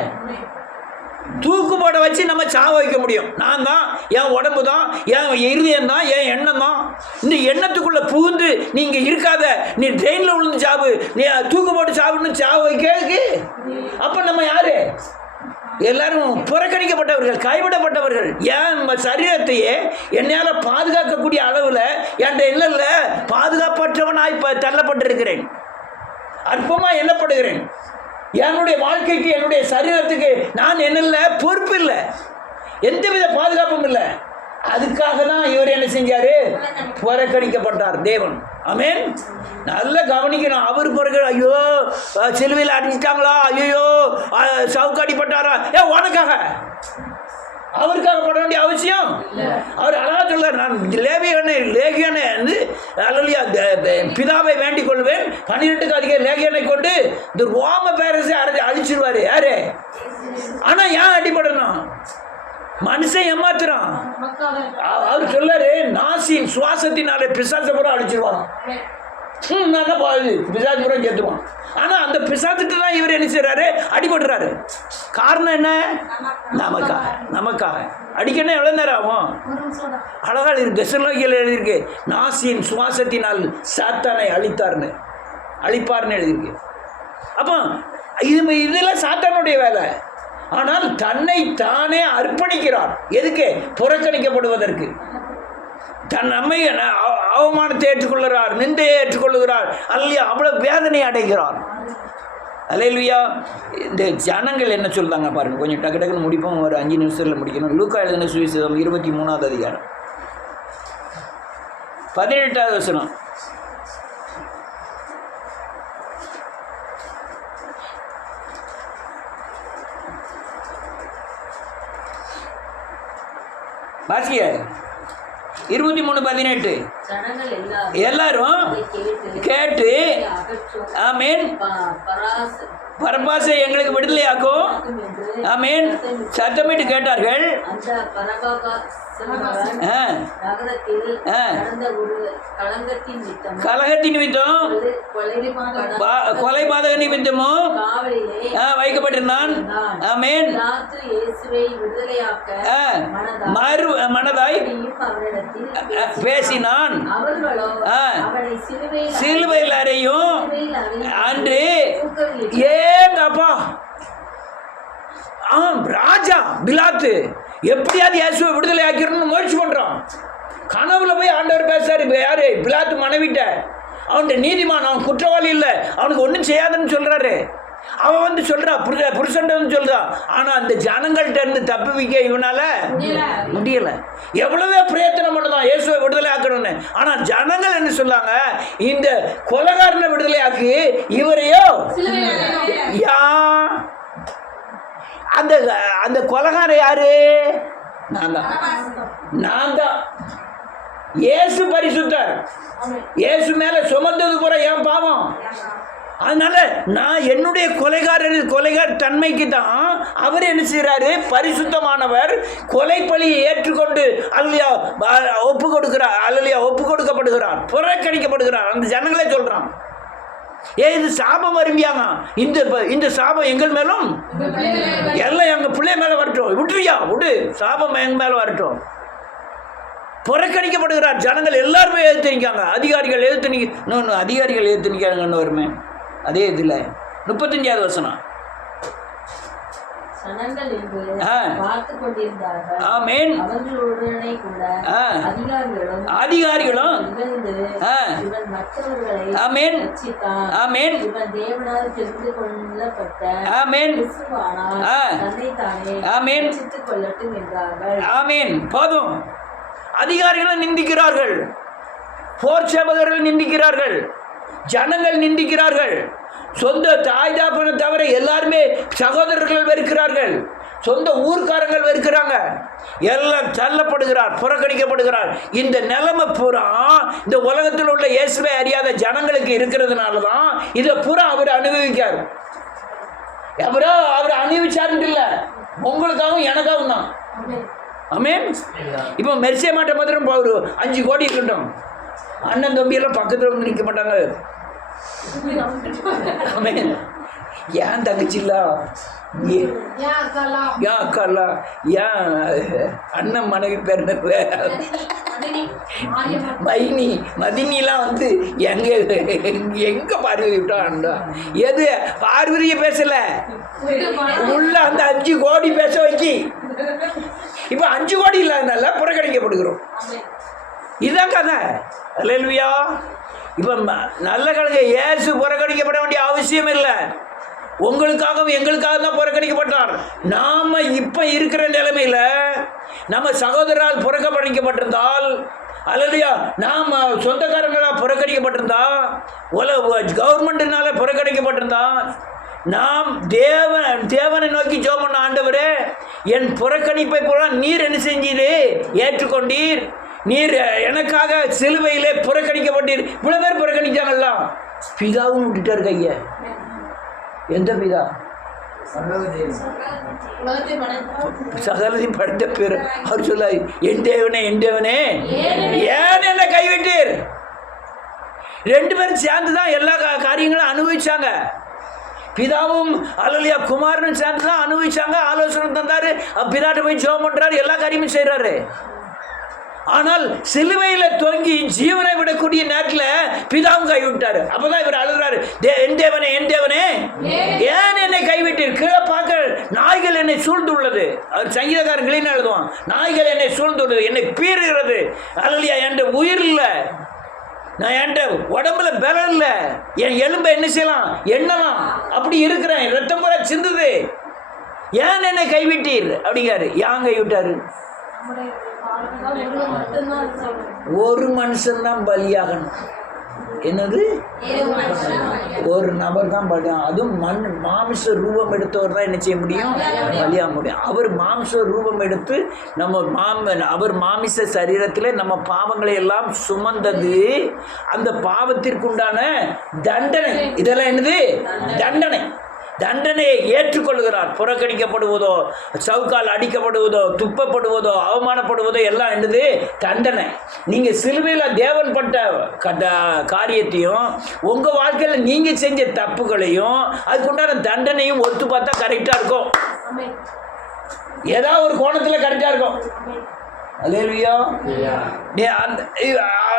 தூக்கு போட வச்சு நம்ம சாவ வைக்க முடியும். நான் தான், என் உடம்பு தான், என் இருதயம் தான், என் எண்ணம் தான். இந்த எண்ணத்துக்குள்ள புகுந்து நீங்க இருக்காத, நீ ட்ரெயினில் விழுந்து சாவு, நீ தூக்கு போட்டு சாவுன்னு சாவ வைக்கிறதுக்கு. அப்ப நம்ம யாரு? எல்லாரும் புறக்கணிக்கப்பட்டவர்கள், கைவிடப்பட்டவர்கள். என் சரீரத்தையே என்னால் பாதுகாக்கக்கூடிய அளவில் என்கிட்ட இல்லைல்ல, பாதுகாப்பற்றவனாய் தள்ளப்பட்டிருக்கிறேன், அற்பமாக எண்ணப்படுகிறேன். என்னுடைய வாழ்க்கைக்கு, என்னுடைய சரீரத்துக்கு நான் என்னில்ல, பொறுப்பு இல்லை, எந்தவித பாதுகாப்பும் இல்லை. அதுக்காக தான் இவர் என்ன செஞ்சாரு? புறக்கணிக்கப்பட்டார் தேவன். ஆமென். நல்லா கவனிக்கணும். அவர் ஐயோ சிலுவையில் அடிச்சிட்டாங்களா, ஐயோ சவுக்காடிப்பட்டாரா, உனக்காக, அவருக்காக பட வேண்டிய அவசியம். அவர் அழகா சொல்றார், நான் லேகியனை வந்து அல்லையா பிதாவை வேண்டிக் கொள்வேன், 12க்கு அதிக லேகியனை கொண்டு இந்த ரோம பேரஸை அழிச்சிருவாரு. யாரு? ஆனா ஏன் அடிபடணும்? மனுஷன் ஏமாத்துறான். அவர் சொல்லாரு, நாசின் சுவாசத்தினாலே பிசாசை பூரா அழிச்சிருவான். பிசாசு பூரா சேர்த்துவான். ஆனா அந்த பிசாசுட்டு தான் இவர் என்ன செய்யறாரு? அடிபடுறாரு. காரணம் என்ன? நமக்காக அடிக்கணும். எவ்வளவு நேரம் ஆகும்? அழகா இருக்கு, தெசலோனிக்கேயர் எழுதியிருக்கு, நாசியின் சுவாசத்தினால் சாத்தானை அழிப்பார்னு எழுதியிருக்கு. அப்போ இதெல்லாம் சாத்தானுடைய வேலை. ஆனால் தன்னை தானே அர்ப்பணிக்கிறார். எதுக்கு? புறக்கணிக்கப்படுவதற்கு. நம்மை அவமானத்தை ஏற்றுக்கொள்கிறார், நிந்தையை ஏற்றுக்கொள்கிறார், அல்லையா அவ்வளவு வேதனை அடைகிறார். அல்லேலூயா. இந்த ஜனங்கள் என்ன சொல்றாங்க பாருங்க, கொஞ்சம் டக்கு டக்குன்னு முடிப்போம், ஒரு 5 நிமிஷத்தில் முடிக்கணும். லூக்கா எழுதின சுவிசேஷம் 23வது அதிகாரம் 18வது வசனம். வாசிய 23:18. ஜனங்கள் எல்லாரும் கேட்டு ஆமேன் பரபாசை எங்களுக்கு விடுதலையாக்கும் ஆமேன் சத்தமிட்டு கேட்டார்கள். கலகத்தின் நிமித்தம் கொலைபாதக நிமித்தமும் வைக்கப்பட்டிருந்தான். ஆமேன் மனதாய் பேசினான். சிலுவையில் அறையும் அன்று ஏங்கப்பா ராஜா பிலாத்து எப்படியாவது இயேசுவை விடுதலை ஆக்கிடணும்னு முயற்சி பண்றான். கனவுல போய் ஆண்டவர் பேசுறாரு. யாரு? பிலாத்து மனைவிட்ட. அவன்கிட்ட நீதிமான், அவன் குற்றவாளி இல்லை, அவனுக்கு ஒன்றும் செய்யாதுன்னு சொல்றாரு. அவன் வந்து சொல்றா புருஷன் சொல்றான். ஆனா அந்த ஜனங்கள்ட்ட இருந்து தப்பி வைக்க இவனால முடியல. எவ்வளவே பிரயத்தனம் பண்ணதான் இயேசுவை விடுதலை ஆக்கணும்னு. ஆனா ஜனங்கள் என்ன சொல்லாங்க? இந்த கொலைகாரனை விடுதலை ஆக்கி இவரையோ யா அந்த அந்த கொலைகாரன் யாரு? நான் தான். இயேசு பரிசுத்தர். இயேசு மேல சுமந்தது போற என் பாவம். அதனால நான் என்னுடைய கொலைகார தன்மைக்கு தான் அவர் என்ன செய்யறாரு? பரிசுத்தமானவர் கொலைப்பழியை ஏற்றுக்கொண்டு அல்லையா ஒப்பு கொடுக்கிறார், அல்லையா ஒப்பு கொடுக்கப்படுகிறார், புறக்கணிக்கப்படுகிறார். அந்த ஜனங்களே சொல்றான், இது சாபம் வரும்பியாங்க, இந்த சாபம் எங்கள் மேலும் எல்லாம் எங்க பிள்ளை மேல வரட்டும், விட்டுறியா விடு, சாபம் எங்க மேல வரட்டும். புறக்கணிக்கப்படுகிறார். ஜனங்கள் எல்லாருமே எதிர்த்து அதிகாரிகள் எதிர்த்து அதிகாரிகள் எதிர்த்து நிற்காங்கன்னு வருமே. அதே இதில் 35வது வசனம். அதிகாரிகளும் போதும். அதிகாரிகளும் நிந்திக்கிறார்கள், போர் சேவகர்கள் நிந்திக்கிறார்கள், ஜனங்கள் நிந்திக்கிறார்கள், சொந்த தாய் தாப்பனை தவிர எல்லாருமே சகோதரர்கள் வெறுக்கிறார்கள், சொந்த ஊர்க்காரங்கள் வெறுக்கிறாங்க, எல்லாம் தள்ளப்படுகிறார், புறக்கணிக்கப்படுகிறார். இந்த நிலைமை பூரா இந்த உலகத்தில் உள்ள இயேசுவை அறியாத ஜனங்களுக்கு இருக்கிறதுனால தான் இதை பூரா அவர் அனுபவிக்கார். எவரோ அவர் அனுபவிச்சாருன்னு இல்லை, உங்களுக்காகவும் எனக்காகவும் தான். ஆமென். இப்போ மெர்சிய மாட்ட மாத்திரம் ஒரு 5 கோடி இருக்கட்டும், அண்ணன் தம்பியெல்லாம் பக்கத்தில் வந்து நிற்க மாட்டாங்க. ஏன் தங்கச்சில்ல, ஏன் அக்காலா, ஏன் அண்ணன் மனைவி பேர் மைனி மதினிலாம் வந்து எங்க பார்வதி விட்டா? எது பார்வதிய பேசல, உள்ள அந்த 5 கோடி பேச வைக்கி. இப்ப 5 கோடி இல்லாதனால புறக்கணிக்கப்படுகிறோம். இதுதான் கதை. அல்லேலூயா. இப்ப நல்ல கணக்கு இயேசு புறக்கணிக்கப்பட வேண்டிய அவசியம் இல்லை. உங்களுக்காகவும் எங்களுக்காக தான் புறக்கணிக்கப்பட்டார். நாம இப்ப இருக்கிற நிலைமையில நம்ம சகோதரால் புறக்கணிக்கப்பட்டிருந்தால், அல்லையா நாம சொந்தக்காரங்களால் புறக்கணிக்கப்பட்டிருந்தா, கவர்மெண்ட்னால புறக்கணிக்கப்பட்டிருந்தா, நாம் தேவனை நோக்கி ஜெபம் பண்ண, ஆண்டவரே என் புறக்கணிப்பை பூரா நீர் என்ன செஞ்சீர்? ஏற்றுக்கொண்டீர். நீர் எனக்காக சிலுவையிலே புறக்கணிக்கப்பட்டீர். இவ்வளவு பேர் புறக்கணிச்சாங்கல்ல, பிதாவும் விட்டுட்டார் கைய. எந்த பிதா? சகலத்தையும் படைத்த பேர். அவர் சொல்ல, என் தேவனே என் தேவனே ஏன் என்ன கைவிட்டீர்? 2 பேரும் சேர்ந்து தான் எல்லா காரியங்களும் அனுபவிச்சாங்க. பிதாவும் அல்லையா குமாரனும் சேர்ந்து தான் அனுபவிச்சாங்க. ஆலோசனை தந்தாரு, பிதாட்ட போய் ஜெபம் பண்றாரு, எல்லா காரியமும் செய்யறாரு. ஆனால் சிலுவையில் தொங்கி ஜீவனை விடக்கூடிய நேரத்தில் பிதாவும் கைவிட்டாரு. அப்பதான் இவர் அழுகிறாரு, என் தேவனே என் தேவனே ஏன் என்னை கைவிட்டீர்? கீழே பார்க்க நாய்கள் என்னை சூழ்ந்துள்ளது. அவர் சங்கீதக்காரன் எழுதுவான், நாய்கள் என்னை சூழ்ந்துள்ளது, என்னை பீறுகிறது. அல்லையா என் உயிர் இல்லை, நான் என்கிட்ட உடம்புல பலம் இல்லை, என் எலும்பை என்ன செய்யலாம் எண்ணலாம், அப்படி இருக்கிறேன், ரத்தம் பூரா சிந்துது, ஏன் என்னை கைவிட்டீர் அப்படிங்காரு. ஏன் கைவிட்டாரு? ஒரு மனுஷன் தான் பலியாகணும். என்னது? ஒரு நபர் தான் பலியாம். அதுவும் மாமிச ரூபம் எடுத்தவர் தான் என்ன செய்ய முடியும்? பலியாக முடியும். அவர் மாமிச ரூபம் எடுத்து அவர் மாமிச சரீரத்தில் நம்ம பாவங்களை எல்லாம் சுமந்தது. அந்த பாவத்திற்குண்டான தண்டனை, இதெல்லாம் என்னது? தண்டனை. தண்டனையை ஏற்றுக்கொள்கிறார். புறக்கணிக்கப்படுவதோ, சவுக்கால் அடிக்கப்படுவதோ, துப்பப்படுவதோ, அவமானப்படுவதோ எல்லாம் என்னது? தண்டனை. நீங்கள் சிலுவையில் தேவன் பட்ட காரியத்தையும் உங்கள் வாழ்க்கையில் நீங்கள் செஞ்ச தப்புகளையும் அதுக்குண்டான தண்டனையும் ஒத்து பார்த்தா கரெக்டாக இருக்கும். ஏதாவது ஒரு கோணத்தில் கரெக்டாக இருக்கும். அல்லேலூயா.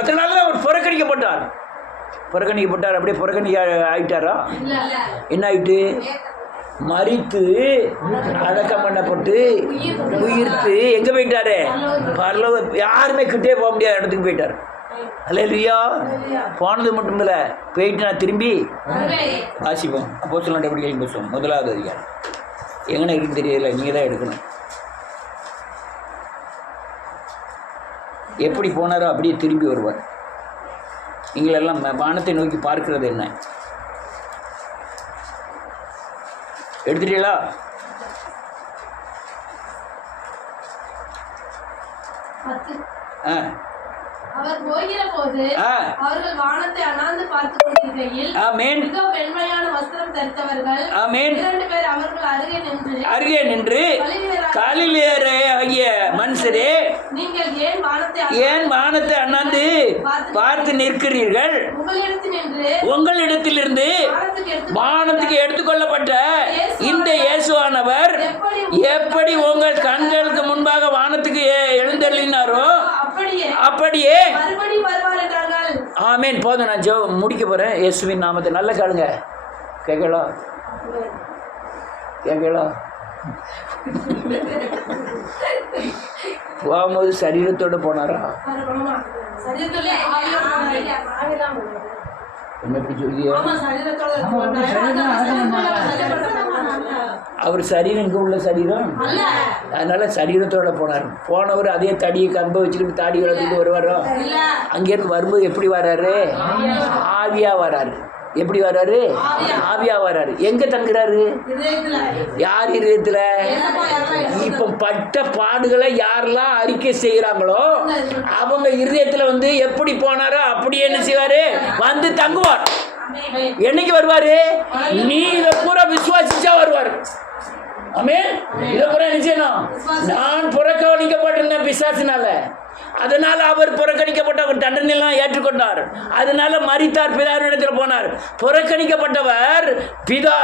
அதனால தான் அவர் புறக்கணிக்கப்பட்டார். அப்படியே புறக்கணிக்க ஆயிட்டாரா? என்ன ஆயிட்டு? மரித்து அடக்கம் பண்ணப்பட்டு உயிர்த்து எங்க போயிட்டாரு? பரலோக. யாருமே கிட்டே போக முடியாத இடத்துக்கு போயிட்டார். அல்லேலூயா. போனது மட்டும் இல்லை, போயிட்டு நான் திரும்பி வாசிப்போம். அப்போஸ்தலர் நடவடிக்கைகளின் புத்தகம் 1வது அதிகாரம். எங்கன்னு இருக்குன்னு தெரியல, நீங்கள் தான் எடுக்கணும். எப்படி போனாரோ அப்படியே திரும்பி வருவார். நீங்களெல்லாம் வானத்தை நோக்கி பார்க்கிறது என்ன? எடுத்துட்டீங்களா? அவர் போகிற போது அவர்கள் வானத்தை அண்ணாந்து பார்த்து கொண்டிருக்கையில் மிகவும் வெண்மையான வஸ்திரம் தரித்தவர்கள் 2 பேர் அவர்கள் அருகே நின்று கலிலேயரே ஆகிய மனுஷரே, நீங்கள் ஏன் வானத்தை அண்ணாந்து பார்த்து நிற்கிறீர்கள்? உங்களிடத்திலிருந்து வானத்துக்கு எடுத்துக்கொள்ளப்பட்ட இந்த இயேசுவானவர் எப்படி உங்கள் கண்களுக்கு முன்பாக வானத்துக்கு எழுந்தள்ளினாரோ அப்படியே. ஆமேன். போதும், நான் முடிக்க போறேன். இயேசுவின் நாமத்தை நல்ல கேளுங்க. கேட்கலாம்? போகும்போது சரீரத்தோட போனாரா? என்ன எப்படி சொல்லியா? அவர் சரீரம் இங்கே உள்ள சரீரம், அதனால சரீரத்தோட போனவர் அதே தடியை கம்பை வச்சுக்கிட்டு தாடி வளர்த்துட்டு வருவாரோ? அங்கேருந்து வரும்போது எப்படி வர்றாரு? ஆவியா வராரு. எப்படி வர்றாரு? ஆவியா வர்றாரு. எங்க தங்குறாரு? யார் இதயத்துல? இப்ப பட்ட பாடுகளை யாரெல்லாம் அறிக்கை செய்யறாங்களோ அவங்க இருதயத்துல எப்படி போனாரோ அப்படியே என்ன செய்வாரு? வந்து தங்குவார். என்னைக்கு வருவாரு? நீ இதை பூரா விசுவாசிச்சா வருவார். ஆமென். இதை பூரா என்ன செய்யணும்? நான் புறக்கணிக்கப்பட்டிருந்தேன் பிசாசினால, அதனால அவர் புறக்கணிக்கப்பட்டவர் தண்டனையெல்லாம் ஏற்றுக்கொண்டார். அதனால மரித்தார், பிதாவினிடத்தில் போனார். புறக்கணிக்கப்பட்டவர் பிதா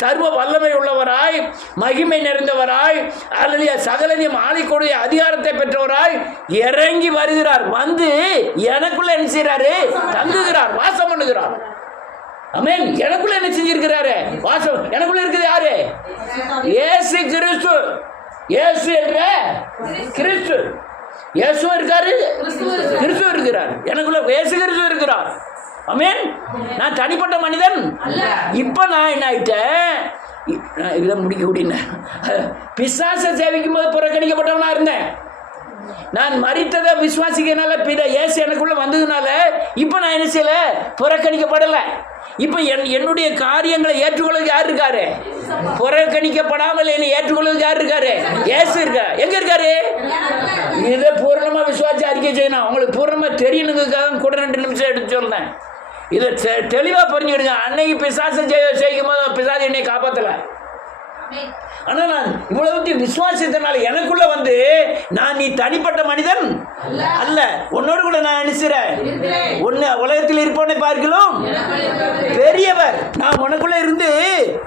சர்வ வல்லமை உள்ளவராய், மகிமை நிறைந்தவராய், அல்லது சகலதையும் ஆளிக்கூடிய அதிகாரத்தை பெற்றவராய் இறங்கி வருகிறார். வந்து எனக்குள்ள என்ன செய்யறாரு? தங்குகிறார், வாசம் பண்ணுகிறார். ஆமென். எனக்குள்ள என்ன செஞ்சிருக்கிறாரு? வாசம். எனக்குள்ள இருக்குது யாரு? இயேசு கிறிஸ்து. இயேசு என்ற கிறிஸ்து. இயேசு இருக்காரு, கிறிஸ்து இருக்கிறார். எனக்குள்ள இயேசு கிறிஸ்து இருக்கிறார். ஆமென். நான் தனிப்பட்ட மனிதன் இப்ப நான் என்ன ஆயிட்டேன்? இதை முடிக்க முடியும். பிசாசை சேவிக்கும் போது புறக்கணிக்கப்பட்டவனா இருந்தேன். நான் மரித்ததை விசுவாசிக்கிறதுனால பிதா இயேசு எனக்குள்ள வந்ததுனால இப்ப நான் என்ன செய்யல? புறக்கணிக்கப்படலை. இப்ப என்னுடைய காரியங்களை ஏற்றுக்கொள்வது யார் இருக்காரு? புறக்கணிக்கப்படாமல் என்னை ஏற்றுக்கொள்வது யார் இருக்காரு? இயேசு இருக்கா. எங்க இருக்காரு? இதை பூர்ணமா விசுவாசி அறிக்கை செய்யணும். உங்களுக்கு பூர்ணமா தெரியணுங்கிறதுக்காக கூட 2 நிமிஷம் எடுத்து சொல்றேன். இதை தெளிவா புரிஞ்சுக்கிடுங்க. அன்னைக்கு பிசாசை செய்யும் போது பிசாசு என்னை காப்பாத்தல. ஆனா நான் இவ்வளவு விசுவாசத்தினால எனக்குள்ள நான் நீ தனிப்பட்ட மனிதன் அல்ல, உன்னோடு கூட நான் நினைக்கிறேன். உன்னை உலகத்தில் இருப்பவனை பார்க்கலாம் பெரியவர். நான் உனக்குள்ள இருந்து